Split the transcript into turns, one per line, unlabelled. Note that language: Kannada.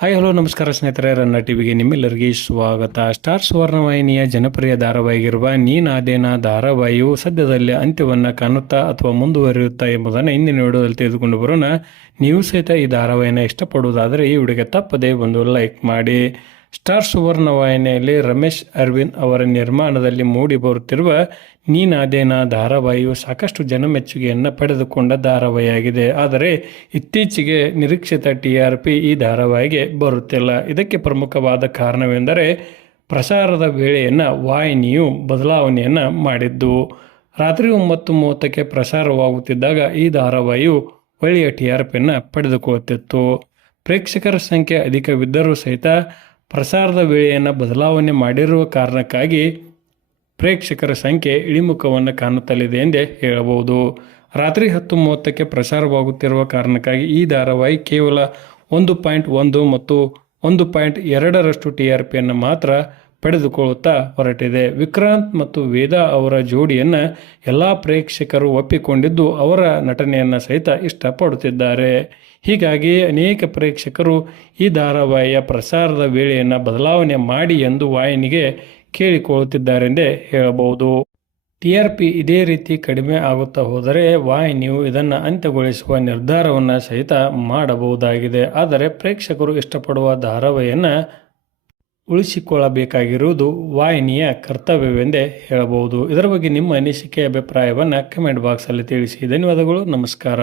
ಹಾಯ್ ಹಲೋ ನಮಸ್ಕಾರ ಸ್ನೇಹಿತರೆ, ರನ್ನ ಟಿವಿಗೆ ನಿಮ್ಮೆಲ್ಲರಿಗೆ ಸ್ವಾಗತ. ಸ್ಟಾರ್ ಸುವರ್ಣವಾಹಿನಿಯ ಜನಪ್ರಿಯ ಧಾರಾವಾಹಿಗಿರುವ ನೀನಾದೇನ ಧಾರಾವಾಹಿಯು ಸದ್ಯದಲ್ಲಿ ಅಂತ್ಯವನ್ನು ಕಾಣುತ್ತಾ ಅಥವಾ ಮುಂದುವರಿಯುತ್ತಾ ಎಂಬುದನ್ನು ಇಂದಿನ ವಿಡಿಯೋದಲ್ಲಿ ತೆಗೆದುಕೊಂಡು ಬರೋಣ. ನೀವು ಸಹಿತ ಈ ಧಾರಾವಾಹಿನ ಇಷ್ಟಪಡುವುದಾದರೆ ಈ ವಿಡಿಯೋಗೆ ತಪ್ಪದೇ ಒಂದು ಲೈಕ್ ಮಾಡಿ. ಸ್ಟಾರ್ ಸುವರ್ಣ ವಾಹಿನಿಯಲ್ಲಿ ರಮೇಶ್ ಅರವಿಂದ್ ಅವರ ನಿರ್ಮಾಣದಲ್ಲಿ ಮೂಡಿ ಬರುತ್ತಿರುವ ನೀನಾದೇನ ಧಾರಾವಾಹಿಯು ಸಾಕಷ್ಟು ಜನಮೆಚ್ಚುಗೆಯನ್ನು ಪಡೆದುಕೊಂಡ ಧಾರಾವಾಹಿಯಾಗಿದೆ. ಆದರೆ ಇತ್ತೀಚೆಗೆ ನಿರೀಕ್ಷಿತ ಟಿ ಆರ್ ಪಿ ಈ ಧಾರಾವಾಹಿಗೆ ಬರುತ್ತಿಲ್ಲ. ಇದಕ್ಕೆ ಪ್ರಮುಖವಾದ ಕಾರಣವೆಂದರೆ ಪ್ರಸಾರದ ವೇಳೆಯನ್ನು ವಾಹಿನಿಯು ಬದಲಾವಣೆಯನ್ನು ಮಾಡಿದ್ದು. ರಾತ್ರಿ ಒಂಬತ್ತು ಮೂವತ್ತಕ್ಕೆ ಪ್ರಸಾರವಾಗುತ್ತಿದ್ದಾಗ ಈ ಧಾರಾವಾಹಿಯು ಒಳ್ಳೆಯ ಟಿ ಆರ್ ಪಿಯನ್ನು ಪಡೆದುಕೊಳ್ಳುತ್ತಿತ್ತು. ಪ್ರೇಕ್ಷಕರ ಸಂಖ್ಯೆ ಅಧಿಕವಿದ್ದರೂ ಸಹಿತ ಪ್ರಸಾರದ ವೇಳೆಯನ್ನು ಬದಲಾವಣೆ ಮಾಡಿರುವ ಕಾರಣಕ್ಕಾಗಿ ಪ್ರೇಕ್ಷಕರ ಸಂಖ್ಯೆ ಇಳಿಮುಖವನ್ನು ಕಾಣುತ್ತಲಿದೆ ಎಂದೇ ಹೇಳಬಹುದು. ರಾತ್ರಿ ಹತ್ತು ಮೂವತ್ತಕ್ಕೆ ಪ್ರಸಾರವಾಗುತ್ತಿರುವ ಕಾರಣಕ್ಕಾಗಿ ಈ ಧಾರಾವಾಹಿ ಕೇವಲ ಒಂದು ಪಾಯಿಂಟ್ ಒಂದು ಮತ್ತು ಒಂದು ಪಾಯಿಂಟ್ ಎರಡರಷ್ಟು ಟಿ ಆರ್ ಪಿಯನ್ನು ಮಾತ್ರ ಪಡೆದುಕೊಳ್ಳುತ್ತಾ ಹೊರಟಿದೆ. ವಿಕ್ರಾಂತ್ ಮತ್ತು ವೇದಾ ಅವರ ಜೋಡಿಯನ್ನು ಎಲ್ಲ ಪ್ರೇಕ್ಷಕರು ಒಪ್ಪಿಕೊಂಡಿದ್ದು ಅವರ ನಟನೆಯನ್ನು ಸಹಿತ ಇಷ್ಟಪಡುತ್ತಿದ್ದಾರೆ. ಹೀಗಾಗಿ ಅನೇಕ ಪ್ರೇಕ್ಷಕರು ಈ ಧಾರಾವಾಹಿಯ ಪ್ರಸಾರದ ವೇಳೆಯನ್ನು ಬದಲಾವಣೆ ಮಾಡಿ ಎಂದು ವಾಹಿನಿಗೆ ಕೇಳಿಕೊಳ್ಳುತ್ತಿದ್ದಾರೆಂದೇ ಹೇಳಬಹುದು. ಟಿ ಆರ್ ಪಿ ಇದೇ ರೀತಿ ಕಡಿಮೆ ಆಗುತ್ತಾ ಹೋದರೆ ವಾಹಿನಿಯು ಇದನ್ನು ಅಂತ್ಯಗೊಳಿಸುವ ನಿರ್ಧಾರವನ್ನು ಸಹಿತ ಮಾಡಬಹುದಾಗಿದೆ. ಆದರೆ ಪ್ರೇಕ್ಷಕರು ಇಷ್ಟಪಡುವ ಧಾರಾವಾಹಿಯನ್ನು ಉಳಿಸಿಕೊಳ್ಳಬೇಕಾಗಿರುವುದು ವಾಹಿನಿಯ ಕರ್ತವ್ಯವೆಂದೇ ಹೇಳಬಹುದು. ಇದರ ಬಗ್ಗೆ ನಿಮ್ಮ ಅನಿಸಿಕೆ ಅಭಿಪ್ರಾಯವನ್ನು ಕಮೆಂಟ್ ಬಾಕ್ಸಲ್ಲಿ ತಿಳಿಸಿ. ಧನ್ಯವಾದಗಳು. ನಮಸ್ಕಾರ.